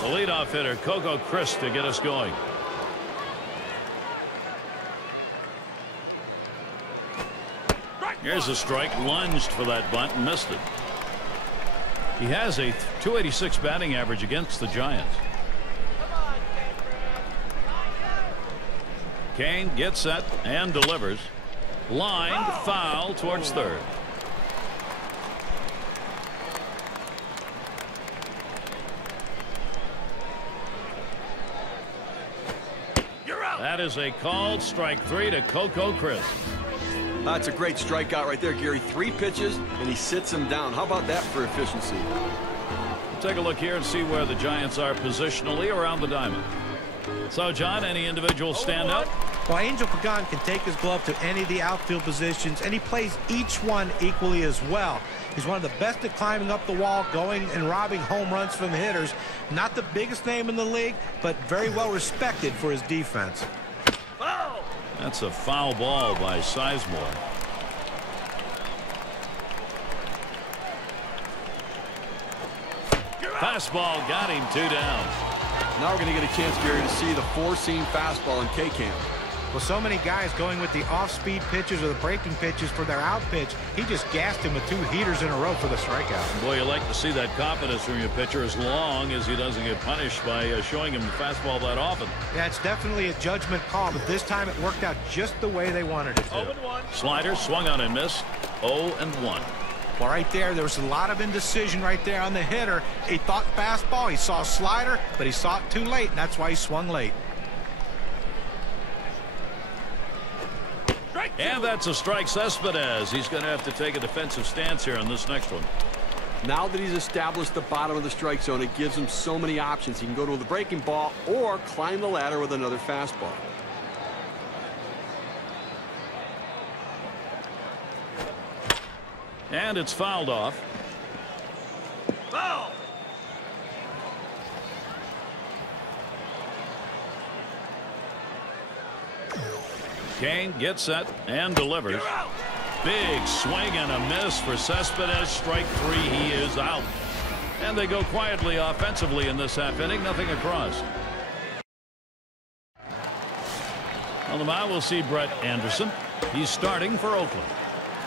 The leadoff hitter, Coco Chris, to get us going. Here's a strike, lunged for that bunt and missed it. He has a .286 batting average against the Giants. Kane gets set and delivers. Lined foul towards third. That is a called strike 3 to Coco Chris. That's a great strikeout right there, Gary. 3 pitches, and he sits him down. How about that for efficiency? We'll take a look here and see where the Giants are positionally around the diamond. So, John, any individual stand out? Well, Angel Pagan can take his glove to any of the outfield positions, and he plays each one equally as well. He's one of the best at climbing up the wall, going and robbing home runs from the hitters. Not the biggest name in the league, but very well respected for his defense. That's a foul ball by Sizemore. Fastball got him 2 down. Now we're going to get a chance, Gary, to see the 4-seam fastball in K-Cam. Well, so many guys going with the off-speed pitches or the breaking pitches for their out pitch. He just gassed him with 2 heaters in a row for the strikeout. Boy, you like to see that confidence from your pitcher as long as he doesn't get punished by showing him the fastball that often. Yeah, it's definitely a judgment call, but this time it worked out just the way they wanted it to. 0-1. Slider swung on and missed. 0-1. Well, right there was a lot of indecision right there on the hitter. He thought fastball, he saw a slider, but he saw it too late, and that's why he swung late. And that's a strike. Cespedes. He's going to have to take a defensive stance here on this next one. Now that he's established the bottom of the strike zone, it gives him so many options. He can go to the breaking ball or climb the ladder with another fastball. And it's fouled off. Foul. Kane gets set and delivers. Big swing and a miss for Cespedes. Strike 3. He is out. And they go quietly offensively in this half inning. Nothing across. On the mound, we'll see Brett Anderson. He's starting for Oakland.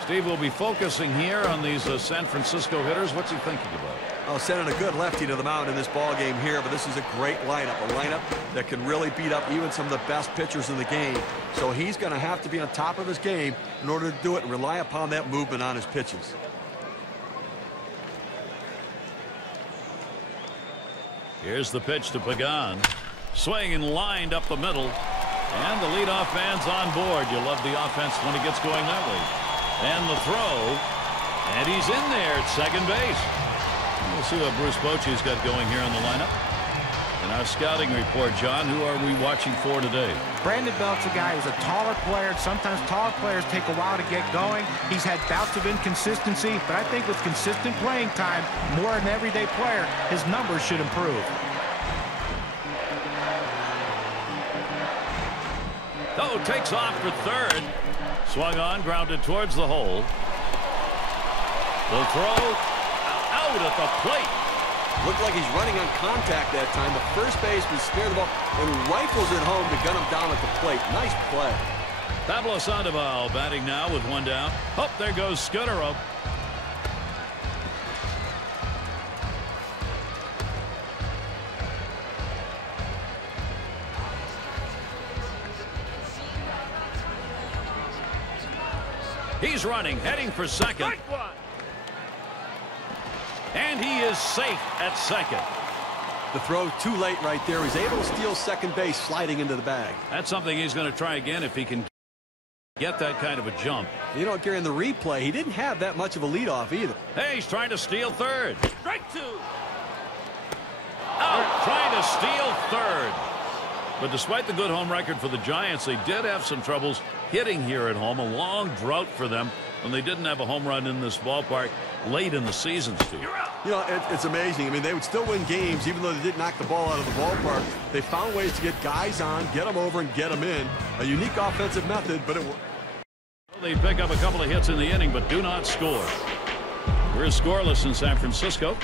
Steve will be focusing here on these San Francisco hitters. What's he thinking about? Oh, sending a good lefty to the mound in this ball game here, but this is a great lineup, a lineup that can really beat up even some of the best pitchers in the game. So he's going to have to be on top of his game in order to do it and rely upon that movement on his pitches. Here's the pitch to Pagan. Swing and lined up the middle. And the leadoff man's on board. You love the offense when it gets going that way. And the throw. And he's in there at second base. We'll see what Bruce Bochy's got going here in the lineup. In our scouting report, John, who are we watching for today? Brandon Belt's a guy who's a taller player. Sometimes taller players take a while to get going. He's had bouts of inconsistency, but I think with consistent playing time, more than an everyday player, his numbers should improve. Oh, takes off for third. Swung on, grounded towards the hole. The throw out at the plate. Looked like he's running on contact that time. The first baseman snared the ball and rifles it home to gun him down at the plate. Nice play. Pablo Sandoval batting now with 1 down. Oh, there goes Scudero. He's running, heading for second. And he is safe at second. The throw too late right there. He's able to steal second base, sliding into the bag. That's something he's going to try again if he can get that kind of a jump. You know, Gary, in the replay, he didn't have that much of a leadoff either. Hey, he's trying to steal third. Strike 2. Out, trying to steal third. But despite the good home record for the Giants, they did have some troubles hitting here at home. A long drought for them when they didn't have a home run in this ballpark late in the season, Steve. You know, it's amazing. I mean, they would still win games even though they didn't knock the ball out of the ballpark. They found ways to get guys on, get them over, and get them in. A unique offensive method, but it worked. They pick up a couple of hits in the inning, but do not score. We're scoreless in San Francisco.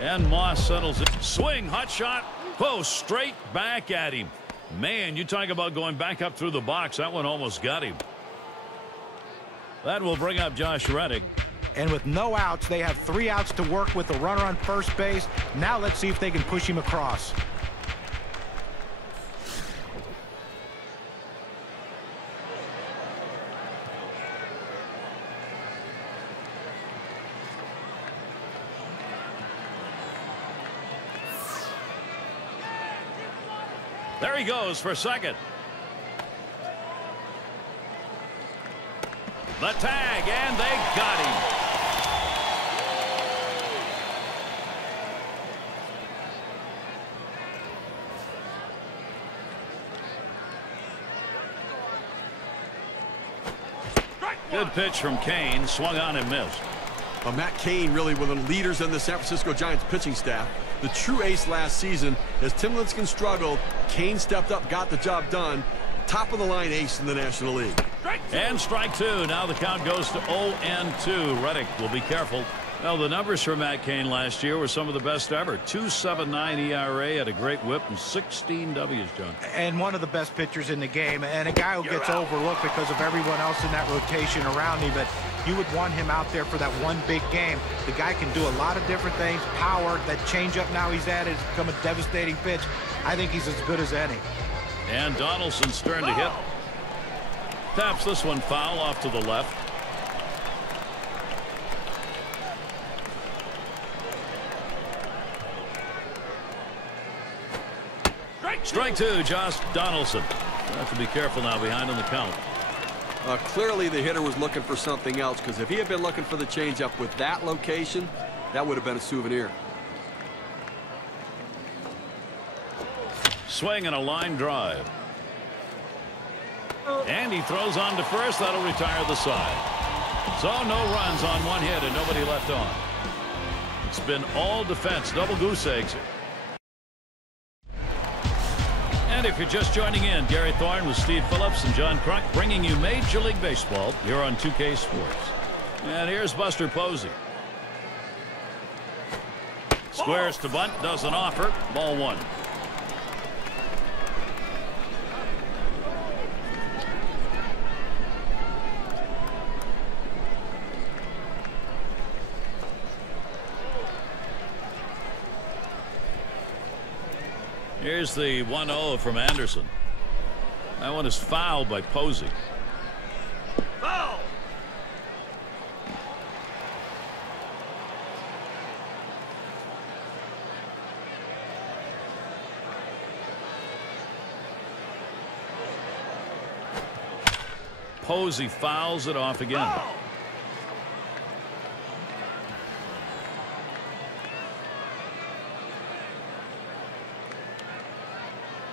And Moss settles it. Swing, hot shot. Oh, straight back at him. Man, you talk about going back up through the box. That one almost got him. That will bring up Josh Reddick. And with no outs, they have 3 outs to work with, a runner on first base. Now let's see if they can push him across. There he goes for second. The tag, and they got him. Good pitch from Kane. Swung on and missed. Matt Cain, really one of the leaders in the San Francisco Giants pitching staff. The true ace last season. As Tim Lincecum struggled, Cain stepped up, got the job done. Top of the line ace in the National League. And strike 2. Now the count goes to 0-2. Reddick will be careful. Well, the numbers for Matt Cain last year were some of the best ever. 2.79 ERA, had a great whip, and 16 W's, John. And one of the best pitchers in the game, and a guy who gets overlooked because of everyone else in that rotation around him. But you would want him out there for that one big game. The guy can do a lot of different things. Power, that changeup now he's at has become a devastating pitch. I think he's as good as any. And Donaldson's turn to hit. Taps this one foul off to the left. Strike 2, Josh Donaldson. Have to be careful now, behind on the count. Clearly the hitter was looking for something else, because if he had been looking for the changeup with that location, that would have been a souvenir. Swing and a line drive. And he throws on to first. That'll retire the side. So no runs on one hit and nobody left on. It's been all defense. Double goose eggs. And if you're just joining in, Gary Thorne with Steve Phillips and John Crunk bringing you Major League Baseball here on 2K Sports. And here's Buster Posey. Squares to bunt, doesn't offer. Ball 1. Here's the 1-0 from Anderson. That one is fouled by Posey. Foul. Posey fouls it off again. Foul.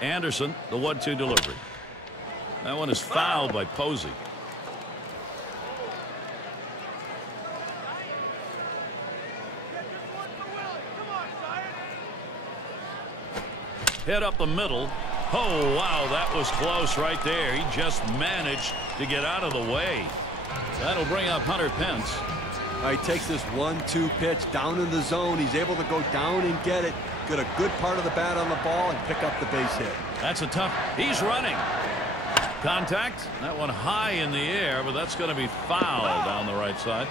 Anderson, the 1-2 delivery. That one is fouled by Posey. Hit up the middle. Oh, wow, that was close right there. He just managed to get out of the way. That'll bring up Hunter Pence. He takes this 1-2 pitch down in the zone. He's able to go down and get it. Get a good part of the bat on the ball and pick up the base hit. That's a tough. He's running. Contact. That one high in the air, but that's going to be foul down the right side.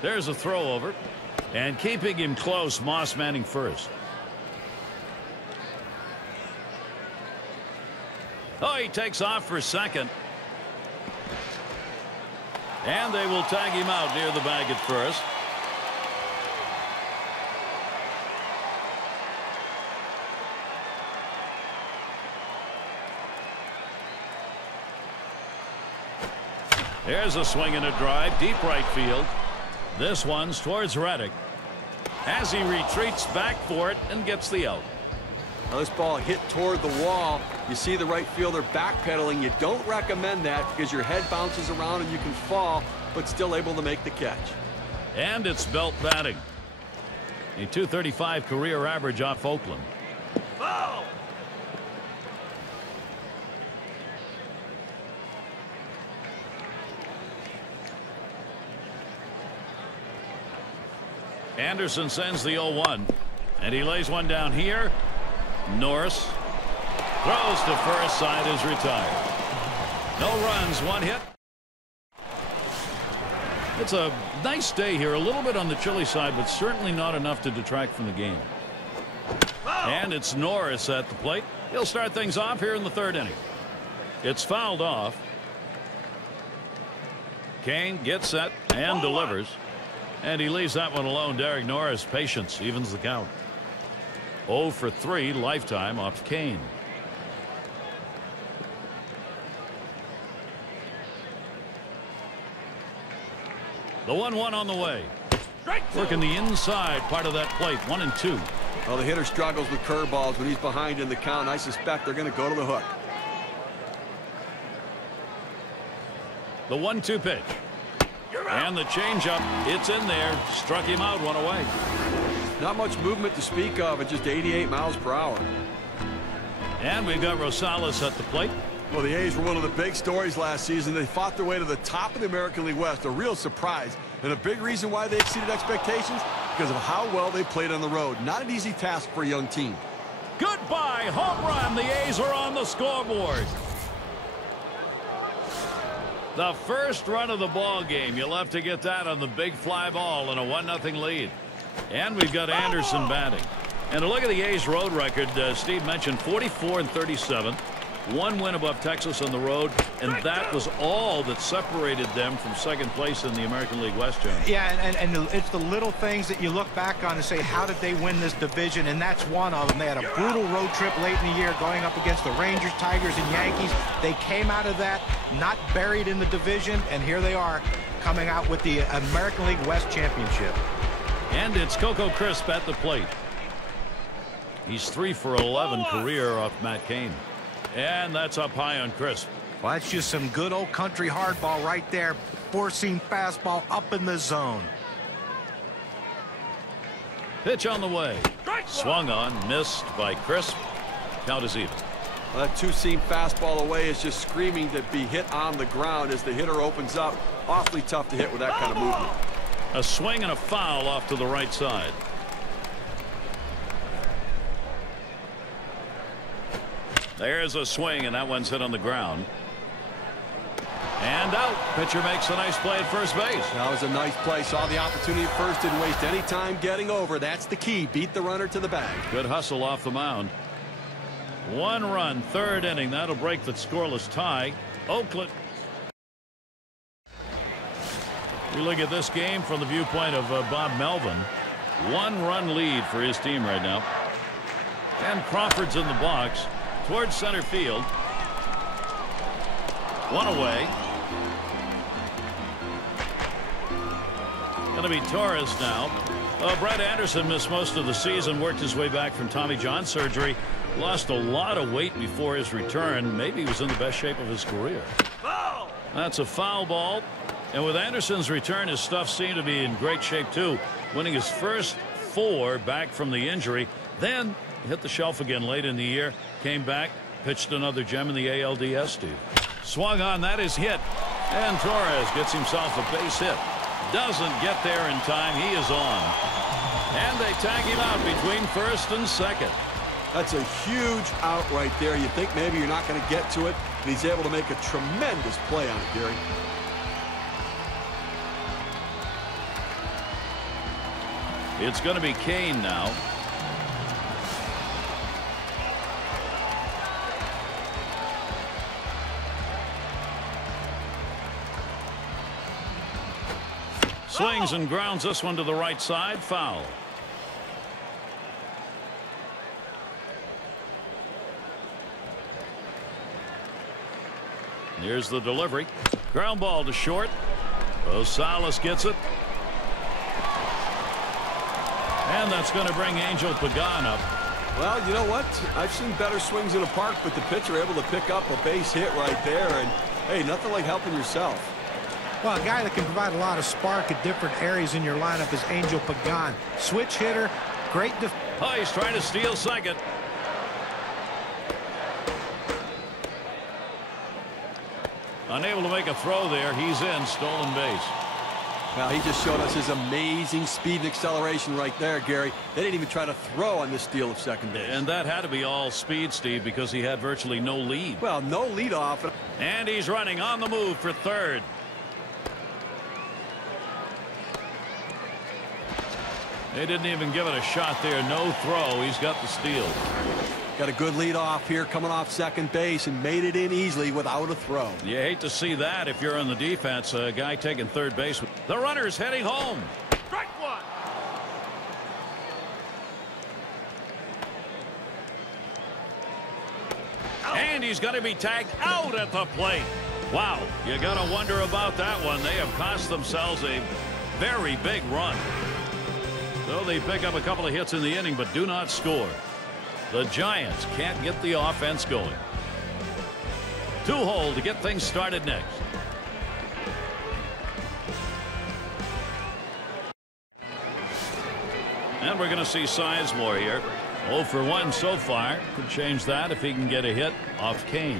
There's a throw over. And keeping him close, Moss Manning first. Oh, he takes off for second. And they will tag him out near the bag at first. There's a swing and a drive, deep right field. This one's towards Reddick as he retreats back for it and gets the out. Now this ball hit toward the wall. You see the right fielder backpedaling. You don't recommend that because your head bounces around and you can fall, but still able to make the catch. And it's Belt batting. A .235 career average off Oakland. Oh. Anderson sends the 0-1, and he lays one down here. Norris throws to first. Side is retired. No runs, one hit. It's a nice day here, a little bit on the chilly side, but certainly not enough to detract from the game. And it's Norris at the plate. He'll start things off here in the third inning. It's fouled off. Kane gets set and delivers. And he leaves that one alone. Derek Norris, patience, evens the count. 0 for 3 lifetime off Kane. The 1-1 on the way. Working the inside part of that plate. 1 and 2. Well, the hitter struggles with curveballs when he's behind in the count. I suspect they're going to go to the hook. The 1-2 pitch. And the changeup. It's in there. Struck him out. One away. Not much movement to speak of at just 88 miles per hour. And we've got Rosales at the plate. Well, the A's were one of the big stories last season. They fought their way to the top of the American League West. A real surprise. And a big reason why they exceeded expectations, because of how well they played on the road. Not an easy task for a young team. Goodbye, home run. The A's are on the scoreboard. The first run of the ball game. You'll have to get that on the big fly ball in a 1-0 lead. And we've got Anderson batting. And a look at the A's road record. Steve mentioned 44 and 37. 1 win above Texas on the road, and that was all that separated them from second place in the American League West. Yeah, and it's the little things that you look back on and say, how did they win this division? And that's one of them. They had a brutal road trip late in the year going up against the Rangers, Tigers, and Yankees. They came out of that not buried in the division, and here they are coming out with the American League West Championship. And it's Coco Crisp at the plate. He's 3 for 11 career off Matt Cain. And that's up high on Crisp. Well, that's just some good old country hardball right there. Four-seam fastball up in the zone. Pitch on the way. Swung on, missed by Crisp. Count is even. Well, that two-seam fastball away is just screaming to be hit on the ground as the hitter opens up. Awfully tough to hit with that kind of movement. A swing and a foul off to the right side. There's a swing, and that one's hit on the ground. And out. Pitcher makes a nice play at first base. That was a nice play. Saw the opportunity at first. Didn't waste any time getting over. That's the key. Beat the runner to the bag. Good hustle off the mound. 1 run, third inning. That'll break the scoreless tie. Oakland. We look at this game from the viewpoint of Bob Melvin. 1-run lead for his team right now. And Crawford's in the box. Towards center field. 1 away. Going to be Torres now. Brett Anderson missed most of the season. Worked his way back from Tommy John surgery. Lost a lot of weight before his return. Maybe he was in the best shape of his career. That's a foul ball. And with Anderson's return, his stuff seemed to be in great shape too. Winning his first 4 back from the injury. Then hit the shelf again late in the year. Came back, pitched another gem in the ALDS, Steve. Swung on, that is hit. And Torres gets himself a base hit. Doesn't get there in time. He is on. And they tag him out between first and second. That's a huge out right there. You think maybe you're not going to get to it, and he's able to make a tremendous play on it, Gary. It's going to be Kane now. Swings and grounds this one to the right side. Foul. Here's the delivery. Ground ball to short. Rosales gets it. And that's going to bring Angel Pagan up. Well, you know what? I've seen better swings in a park, but the pitcher able to pick up a base hit right there. And, hey, nothing like helping yourself. Well, a guy that can provide a lot of spark at different areas in your lineup is Angel Pagan. Switch hitter, great. Oh, he's trying to steal second. Unable to make a throw there. He's in, stolen base. Well, he just showed us his amazing speed and acceleration right there, Gary. They didn't even try to throw on this steal of second base. And that had to be all speed, Steve, because he had virtually no lead. Well, no lead off. And he's running on the move for third. They didn't even give it a shot there. No throw. He's got the steal. Got a good lead off here coming off second base and made it in easily without a throw. You hate to see that if you're on the defense. A guy taking third base. The runner's heading home. Strike one. And he's going to be tagged out at the plate. Wow, you got to wonder about that one. They have cost themselves a very big run. So they pick up a couple of hits in the inning but do not score. The Giants can't get the offense going. 2-hole to get things started next. And we're going to see Sizemore here. 0 for 1 so far. Could change that if he can get a hit off Kane.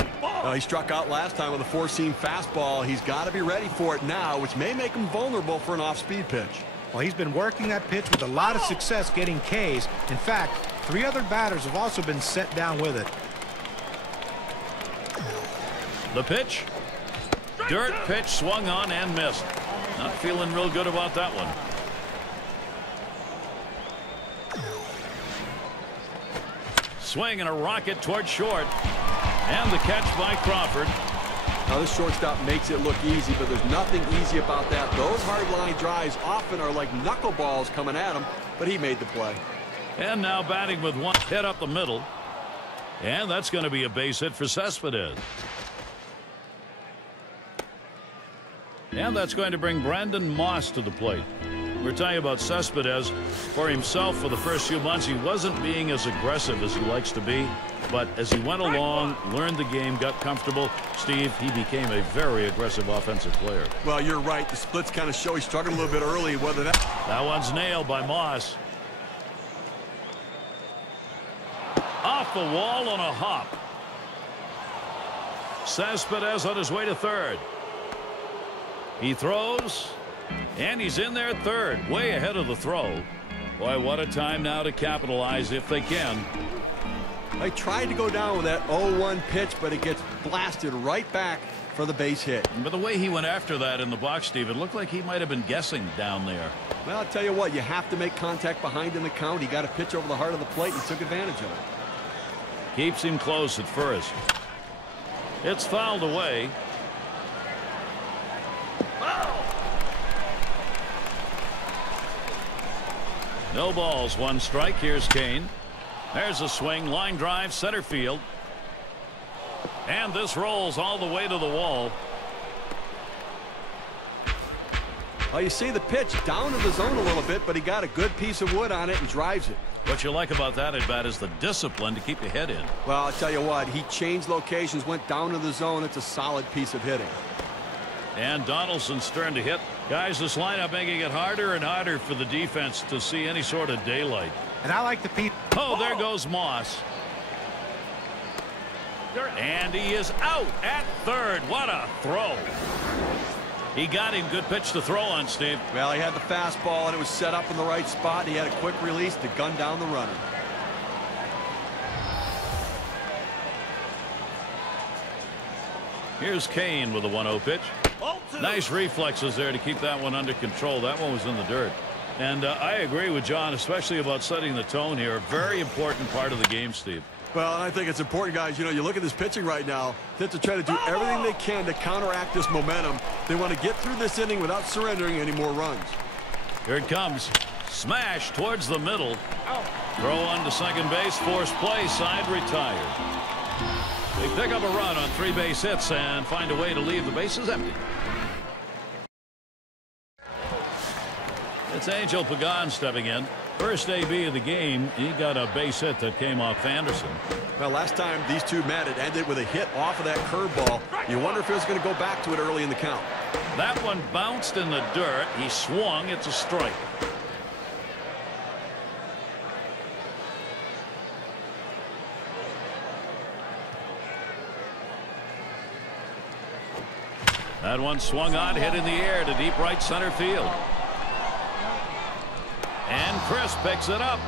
He struck out last time with a four-seam fastball. He's got to be ready for it now, which may make him vulnerable for an off-speed pitch. Well, he's been working that pitch with a lot of success getting Ks. In fact, 3 other batters have also been set down with it. The pitch. Dirt pitch swung on and missed. Not feeling real good about that one. Swing and a rocket toward short. And the catch by Crawford. Now this shortstop makes it look easy, but there's nothing easy about that. Those hard line drives often are like knuckleballs coming at him, but he made the play. And now batting with one hit up the middle. And that's going to be a base hit for Cespedes. And that's going to bring Brandon Moss to the plate. We're telling you about Cespedes. For himself, for the first few months, he wasn't being as aggressive as he likes to be. But as he went along, learned the game, got comfortable, Steve, he became a very aggressive offensive player. Well, you're right. The splits kind of show he struggled a little bit early. Whether that one's nailed by Moss. Off the wall on a hop. Cespedes on his way to third. He throws, and he's in there third, way ahead of the throw. Boy, what a time now to capitalize if they can. I tried to go down with that 0-1 pitch, but it gets blasted right back for the base hit. But the way he went after that in the box, Steve, it looked like he might have been guessing down there. Well, I'll tell you what, you have to make contact behind in the count. He got a pitch over the heart of the plate and took advantage of it. Keeps him close at first. It's fouled away. No balls, 1 strike. Here's Kane. There's a swing, line drive, center field. And this rolls all the way to the wall. Well, you see the pitch down in the zone a little bit, but he got a good piece of wood on it and drives it. What you like about that at bat is the discipline to keep your head in. Well, I'll tell you what, he changed locations, went down to the zone. It's a solid piece of hitting. And Donaldson's turn to hit. Guys, this lineup making it harder and harder for the defense to see any sort of daylight. And I like the people. Oh, there goes Moss. And he is out at third. What a throw. He got him. Good pitch to throw on, Steve. Well, he had the fastball, and it was set up in the right spot. He had a quick release to gun down the runner. Here's Kane with a 1-0 pitch. Nice reflexes there to keep that one under control. That one was in the dirt. And I agree with John, especially about setting the tone here. A very important part of the game, Steve. Well, I think it's important, guys. You know, you look at this pitching right now. They have to try to do everything they can to counteract this momentum. They want to get through this inning without surrendering any more runs. Here it comes. Smash towards the middle. Throw on to second base. Forced play. Side retired. They pick up a run on 3 base hits and find a way to leave the bases empty. It's Angel Pagan stepping in. First AB of the game. He got a base hit that came off Anderson. Well, last time these two met, it ended with a hit off of that curveball. You wonder if he was going to go back to it early in the count. That one bounced in the dirt. He swung. It's a strike. That one swung on, hit in the air to deep right center field. And Chris picks it up.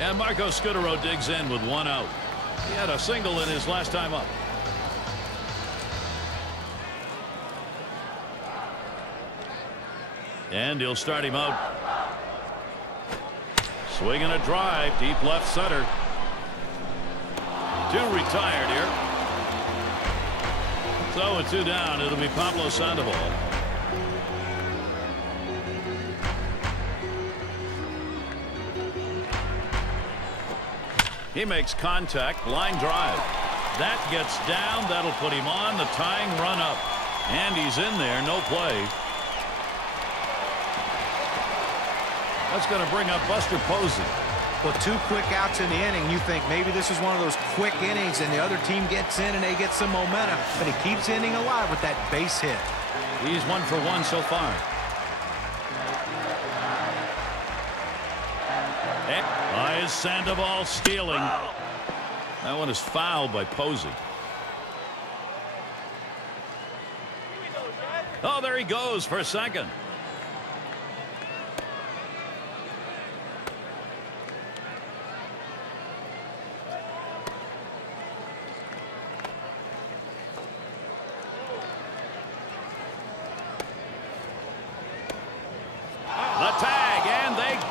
And Marco Scutaro digs in with 1 out. He had a single in his last time up. And he'll start him out. Swinging a drive, deep left center. 2 retired here. So with 2 down, it'll be Pablo Sandoval. He makes contact, line drive. That gets down. That'll put him on the tying run up. And he's in there, no play. That's going to bring up Buster Posey. Well, 2 quick outs in the inning. You think maybe this is one of those quick innings and the other team gets in and they get some momentum. But he keeps the inning alive with that base hit. He's 1 for 1 so far. And is Sandoval stealing. That one is fouled by Posey. Oh, there he goes for a second.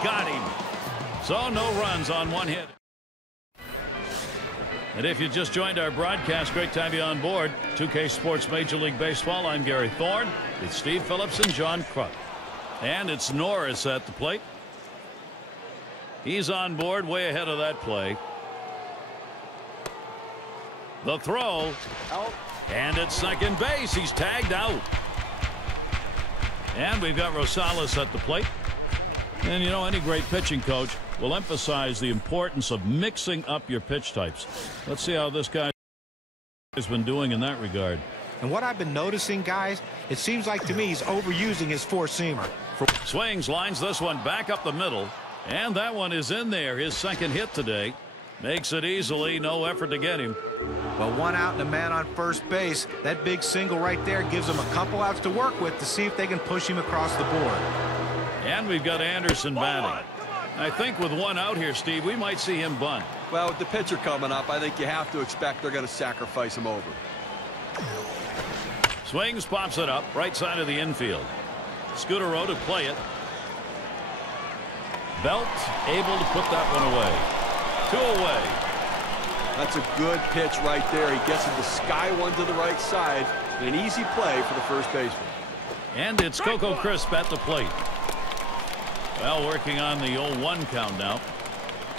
Got him. So no runs on 1 hit. And if you just joined our broadcast, great to have you on board. 2K Sports Major League Baseball. I'm Gary Thorne. It's Steve Phillips and John Kruk. And it's Norris at the plate. He's on board way ahead of that play. The throw. Out. And at second base, he's tagged out. And we've got Rosales at the plate. And you know, any great pitching coach will emphasize the importance of mixing up your pitch types. Let's see how this guy has been doing in that regard. And what I've been noticing, guys, it seems like to me he's overusing his 4-seamer. Swings, lines this one back up the middle. And that one is in there. His second hit today. Makes it easily. No effort to get him. Well, 1 out and a man on first base. That big single right there gives them a couple outs to work with to see if they can push him across the board. And we've got Anderson batting. I think with 1 out here, Steve, we might see him bunt. Well, with the pitcher coming up, I think you have to expect they're going to sacrifice him over. Swings, pops it up, right side of the infield. Scutaro to play it. Belt able to put that one away. 2 away. That's a good pitch right there. He gets it the sky one to the right side. An easy play for the first baseman. And it's Coco Crisp at the plate. Well, working on the 0-1 count now.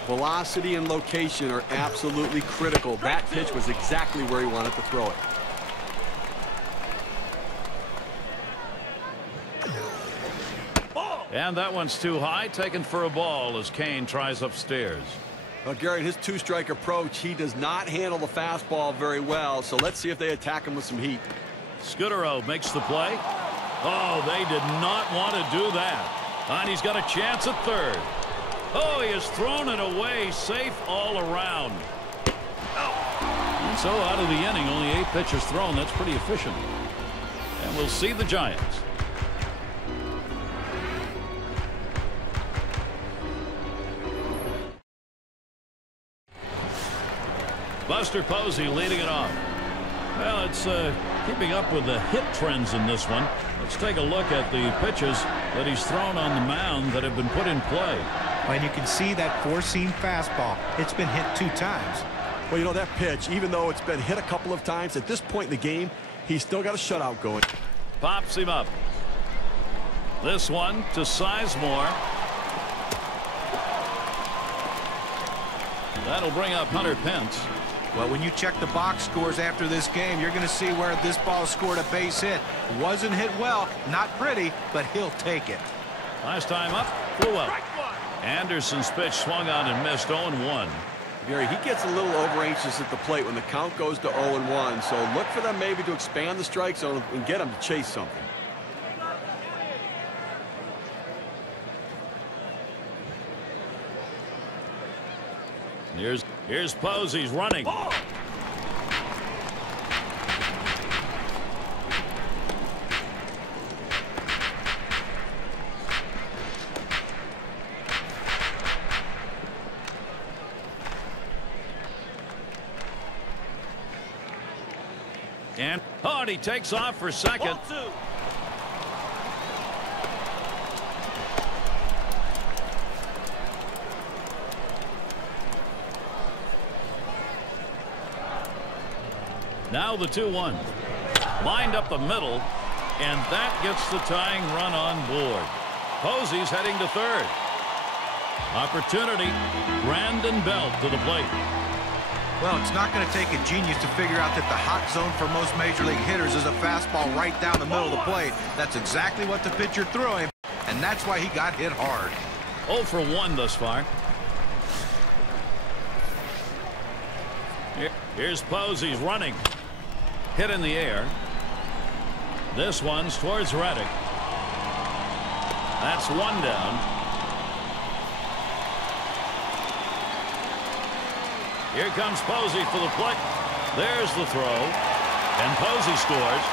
Velocity and location are absolutely critical. That pitch was exactly where he wanted to throw it. And that one's too high, taken for a ball as Kane tries upstairs. Well, Gary, in his 2-strike approach, he does not handle the fastball very well, so let's see if they attack him with some heat. Scutaro makes the play. Oh, they did not want to do that. And he's got a chance at third. Oh, he has thrown it away, safe all around. And so out of the inning, only 8 pitches thrown. That's pretty efficient. And we'll see the Giants. Buster Posey leading it off. Well, it's keeping up with the hit trends in this one. Let's take a look at the pitches that he's thrown on the mound that have been put in play. And you can see that 4-seam fastball. It's been hit 2 times. Well, you know, that pitch, even though it's been hit a couple of times, at this point in the game, he's still got a shutout going. Pops him up. This one to Sizemore. That'll bring up Hunter Pence. Well, when you check the box scores after this game, you're going to see where this ball scored a base hit. Wasn't hit well, not pretty, but he'll take it. Last time up, flew out. Anderson's pitch swung on and missed. 0-1. Gary, he gets a little over anxious at the plate when the count goes to 0-1, so look for them maybe to expand the strike zone and get him to chase something. Here's Posey's running. And he takes off for second. Now the 2-1. Lined up the middle, and that gets the tying run on board. Posey's heading to third. Opportunity. Brandon Belt to the plate. Well, it's not going to take a genius to figure out that the hot zone for most major league hitters is a fastball right down the middle of the plate. That's exactly what the pitcher threw him, and that's why he got hit hard. 0 for 1 thus far. Here's Posey's running. Hit in the air. This one's towards Reddick. That's one down. Here comes Posey for the play. There's the throw. And Posey scores.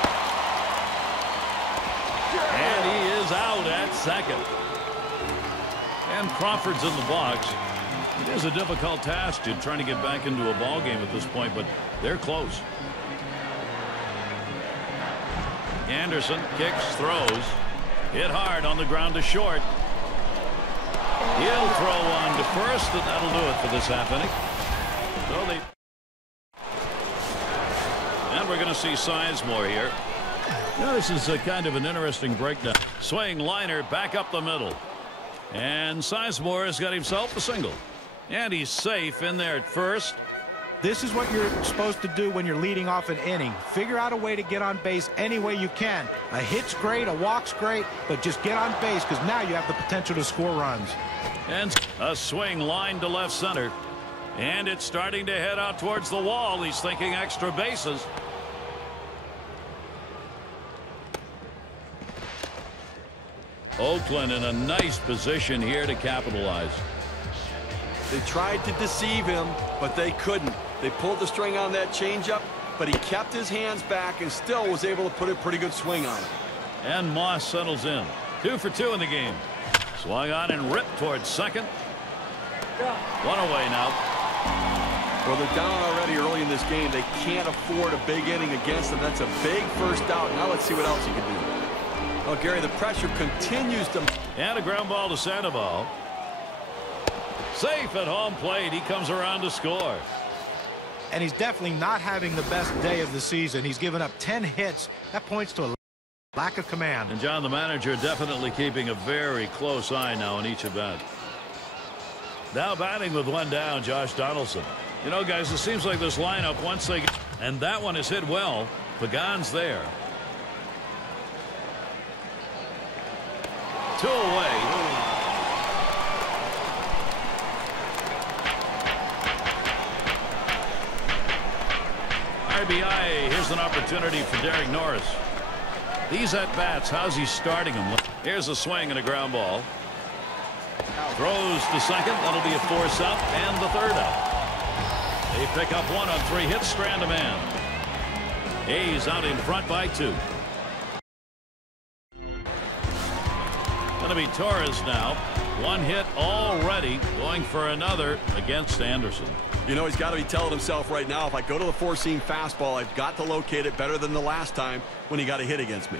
And he is out at second. And Crawford's in the box. It is a difficult task to trying to get back into a ball game at this point, but they're close. Anderson kicks, throws. Hit hard on the ground to short. He'll throw on to first, and that'll do it for this half inning. And we're going to see Sizemore here. Now this is a kind of an interesting breakdown. Swing liner back up the middle. And Sizemore has got himself a single. And he's safe in there at first. This is what you're supposed to do when you're leading off an inning. Figure out a way to get on base any way you can. A hit's great, a walk's great, but just get on base because now you have the potential to score runs. And a swing line to left center. And it's starting to head out towards the wall. He's thinking extra bases. Oakland in a nice position here to capitalize. They tried to deceive him, but they couldn't. They pulled the string on that changeup, but he kept his hands back and still was able to put a pretty good swing on it. And Moss settles in. 2 for 2 in the game. Swung on and ripped towards second. One away now. Well, they're down already early in this game. They can't afford a big inning against them. That's a big first out. Now let's see what else he can do. Well, Gary, the pressure continues to... And a ground ball to Sandoval. Safe at home plate. He comes around to score. And he's definitely not having the best day of the season. He's given up 10 hits. That points to a lack of command. And John, the manager, definitely keeping a very close eye now on each event. Now batting with one down, Josh Donaldson. You know, guys, it seems like this lineup, once they get... And that one is hit well. Pagan's there. 2 away. RBI. Here's an opportunity for Derek Norris. These at-bats, how's he starting them? Here's a swing and a ground ball. Throws to second. That'll be a force out and the third out. They pick up 1 on 3 hits, strand a man. A's out in front by 2. Going to be Torres now. 1 hit already, going for another against Anderson. You know, he's got to be telling himself right now, if I go to the four-seam fastball, I've got to locate it better than the last time when he got a hit against me.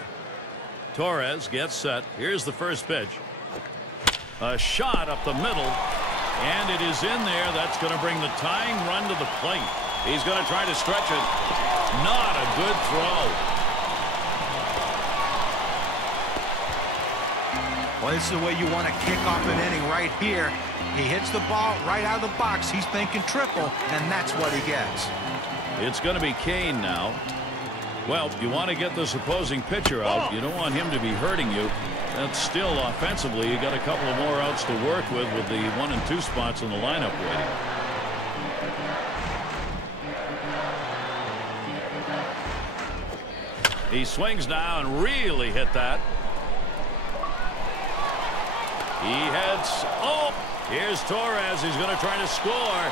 Torres gets set. Here's the first pitch. A shot up the middle, and it is in there. That's going to bring the tying run to the plate. He's going to try to stretch it. Not a good throw. Well, this is the way you want to kick off an inning right here. He hits the ball right out of the box. He's thinking triple, and that's what he gets. It's going to be Kane now. Well, you want to get this opposing pitcher out. You don't want him to be hurting you. That's still offensively. You got a couple of more outs to work with the 1 and 2 spots in the lineup waiting. He swings now and really hit that. He heads. Oh, here's Torres. He's going to try to score.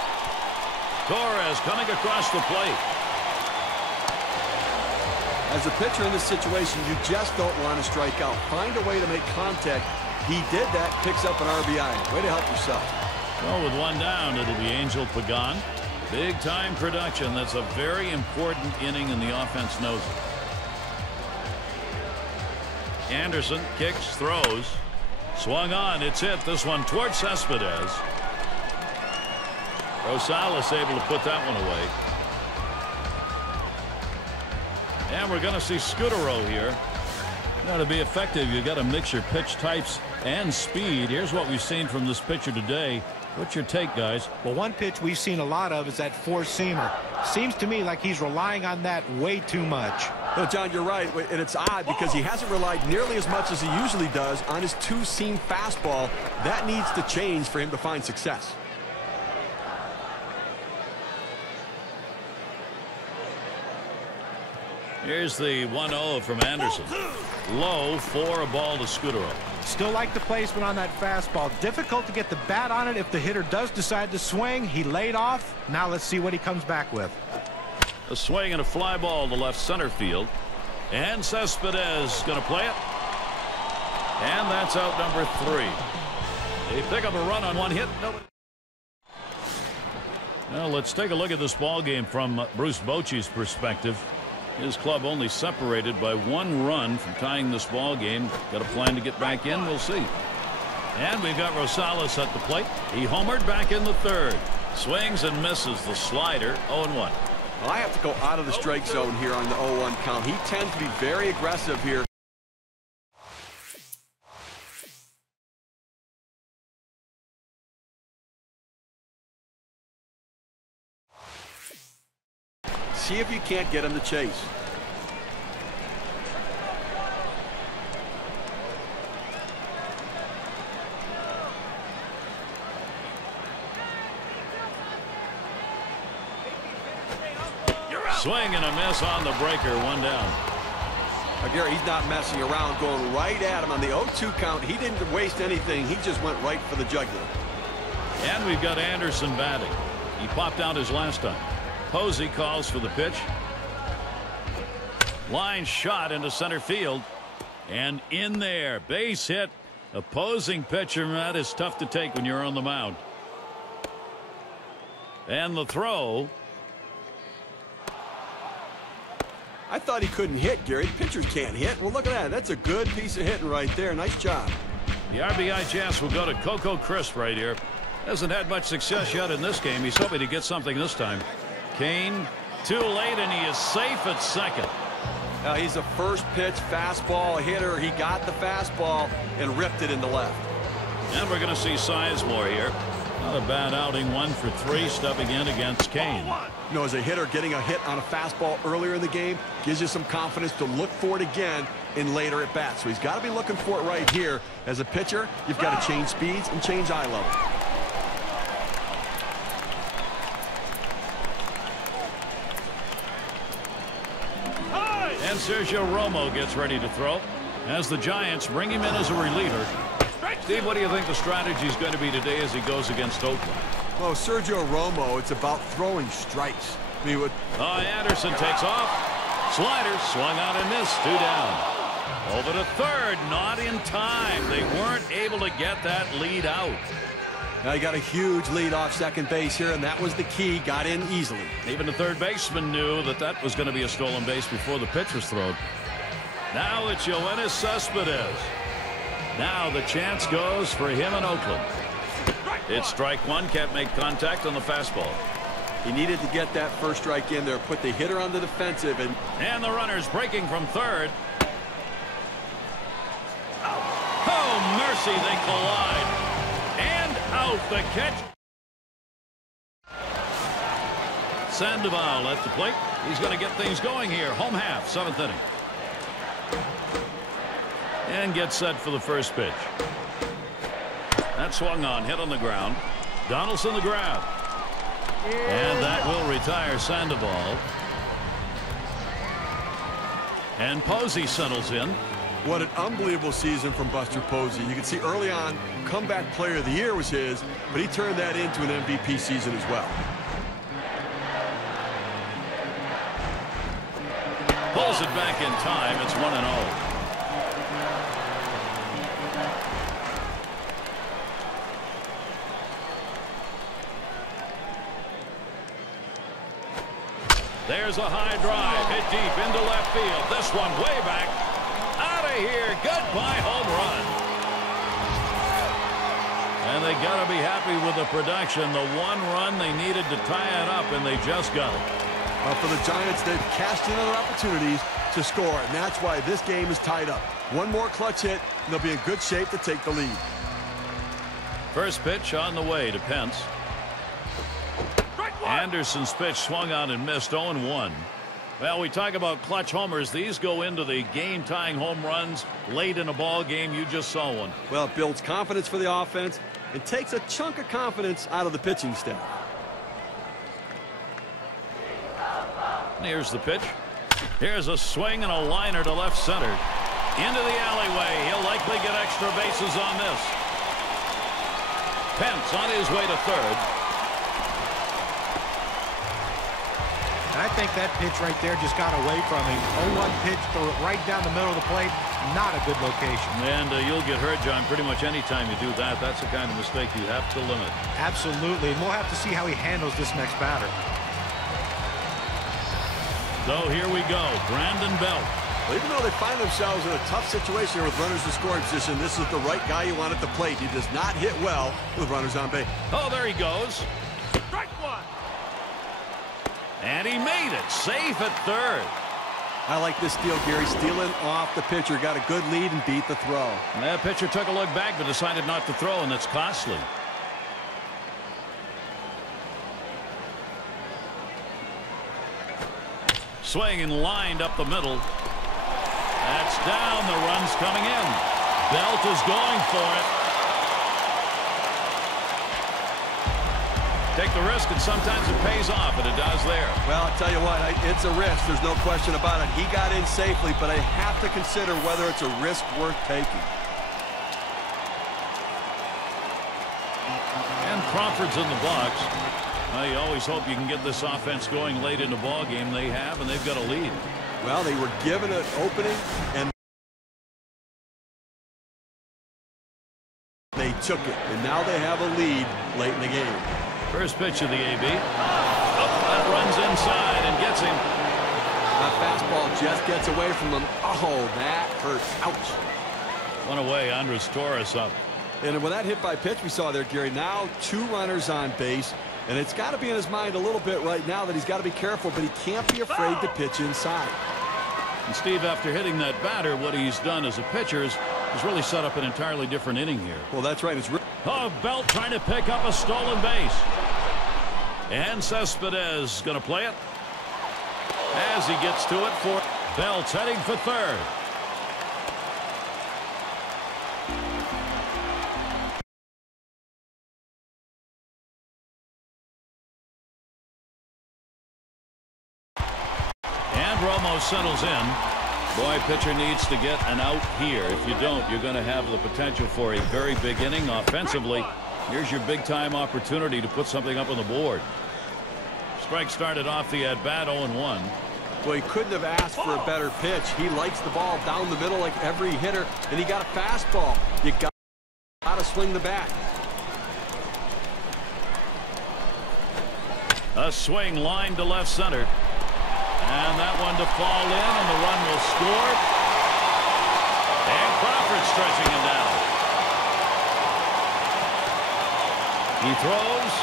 Torres coming across the plate. As a pitcher in this situation, you just don't want to strike out. Find a way to make contact. He did that, picks up an RBI. Way to help yourself. Well, with one down, it'll be Angel Pagan. Big-time production. That's a very important inning, and the offense knows it. Anderson kicks, throws. Swung on. It's hit. This one towards Cespedes. Rosales able to put that one away. And we're going to see Scudero here. Now, to be effective, you've got to mix your pitch types and speed. Here's what we've seen from this pitcher today. What's your take, guys? Well, one pitch we've seen a lot of is that four-seamer. Seems to me like he's relying on that way too much. No, John, you're right, and it's odd because he hasn't relied nearly as much as he usually does on his two-seam fastball. That needs to change for him to find success. Here's the 1-0 from Anderson. Low for a ball to Scudero. Still like the placement on that fastball. Difficult to get the bat on it if the hitter does decide to swing. He laid off. Now let's see what he comes back with. A swing and a fly ball to left center field. And Cespedes going to play it. And that's out number 3. They pick up a run on one hit. Nobody. Now let's take a look at this ball game from Bruce Bochy's perspective. His club only separated by 1 run from tying this ball game. Got a plan to get back in. We'll see. And we've got Rosales at the plate. He homered back in the 3rd. Swings and misses the slider. 0-1. Well, I have to go out of the strike zone here on the 0-1 count. He tends to be very aggressive here. See if you can't get him to chase. Swing and a miss on the breaker. 1 down. Now, Gary, he's not messing around, going right at him on the 0-2 count. He didn't waste anything. He just went right for the jugular. And we've got Anderson batting. He popped out his last time. Posey calls for the pitch. Line shot into center field. And in there. Base hit. Opposing pitcher. That is tough to take when you're on the mound. And the throw. I thought he couldn't hit, Gary. Pitchers can't hit. Well, look at that. That's a good piece of hitting right there. Nice job. The RBI chance will go to Coco Crisp right here. Hasn't had much success yet in this game. He's hoping to get something this time. Kane too late, and he is safe at second. Now he's a first pitch fastball hitter. He got the fastball and ripped it into left. And we're going to see Sizemore here. Not a bad outing. 1 for 3 stepping in against Kane. You know, as a hitter, getting a hit on a fastball earlier in the game gives you some confidence to look for it again in later at bats. So he's got to be looking for it right here. As a pitcher, you've got to change speeds and change eye level. And Sergio Romo gets ready to throw as the Giants bring him in as a reliever. Steve, what do you think the strategy is going to be today as he goes against Oakland? Well, Sergio Romo, it's about throwing strikes. I mean, Anderson takes off. Slider swung out and missed. 2 down. Over to third. Not in time. They weren't able to get that lead out. Now he got a huge lead off second base here, and that was the key. Got in easily. Even the third baseman knew that that was going to be a stolen base before the pitch was thrown. Now it's Yoenis Cespedes. Now the chance goes for him in Oakland. It's strike 1. Can't make contact on the fastball. He needed to get that first strike in there, put the hitter on the defensive. And the runner's breaking from third. Oh, mercy, they collide. And out the catch. Sandoval at the plate. He's going to get things going here. Home half, 7th inning. And gets set for the first pitch. That swung on, hit on the ground. Donaldson the grab. And that will retire Sandoval. And Posey settles in. What an unbelievable season from Buster Posey. You can see early on, comeback player of the year was his, but he turned that into an MVP season as well. Pulls it back in time. It's 1-0. There's a high drive, hit deep into left field. This one way back. Out of here. Goodbye home run. And they got to be happy with the production. The one run they needed to tie it up, and they just got it. Well, for the Giants, they've cashed in other opportunities to score, and that's why this game is tied up. One more clutch hit, and they'll be in good shape to take the lead. First pitch on the way to Pence. Anderson's pitch swung out and missed. 0-1. Well, we talk about clutch homers. These go into the game-tying home runs late in a ball game. You just saw one. Well, it builds confidence for the offense and takes a chunk of confidence out of the pitching staff. Here's the pitch. Here's a swing and a liner to left center. Into the alleyway. He'll likely get extra bases on this. Pence on his way to third. And I think that pitch right there just got away from him. 0-1 pitch, threw it right down the middle of the plate. Not a good location. And you'll get hurt, John, pretty much any time you do that. That's the kind of mistake you have to limit. Absolutely. And we'll have to see how he handles this next batter. So here we go. Brandon Belt. Well, even though they find themselves in a tough situation here with runners in scoring position, this is the right guy you want at the plate. He does not hit well with runners on base. Oh, there he goes. Strike one. And he made it. Safe at third. I like this steal, Gary. Stealing off the pitcher. Got a good lead and beat the throw. And that pitcher took a look back but decided not to throw, and that's costly. Swing and lined up the middle. That's down. The run's coming in. Belt is going for it. Take the risk, and sometimes it pays off, and it does there. Well, I'll tell you what, it's a risk. There's no question about it. He got in safely, but I have to consider whether it's a risk worth taking. And Crawford's in the box. Well, you always hope you can get this offense going late in the ball game. They have, and they've got a lead. Well, they were given an opening, and they took it. And now they have a lead late in the game. First pitch of the AB. That runs inside and gets him. That fastball just gets away from him. Oh, that hurts. Ouch. One away. Andres Torres up. And with that hit by pitch we saw there, Gary, now 2 runners on base. And it's got to be in his mind a little bit right now that he's got to be careful, but he can't be afraid to pitch inside. And Steve, after hitting that batter, what he's done as a pitcher is really set up an entirely different inning here. Well, that's right. Oh, Belt trying to pick up a stolen base. And Cespedes going to play it as he gets to it for Belt's heading for third. And Romo settles in. Boy, pitcher needs to get an out here. If you don't, you're going to have the potential for a very big inning offensively. Here's your big-time opportunity to put something up on the board. Strike started off the at-bat 0-1. Well, he couldn't have asked for a better pitch. He likes the ball down the middle like every hitter, and he got a fastball. You got to swing the bat. A swing line to left center. And that one to fall in, and the run will score. And Crawford stretching him down. He throws.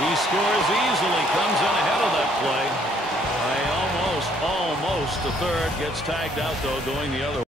He scores easily. Comes in ahead of that play. Almost to third. Gets tagged out, though, going the other way.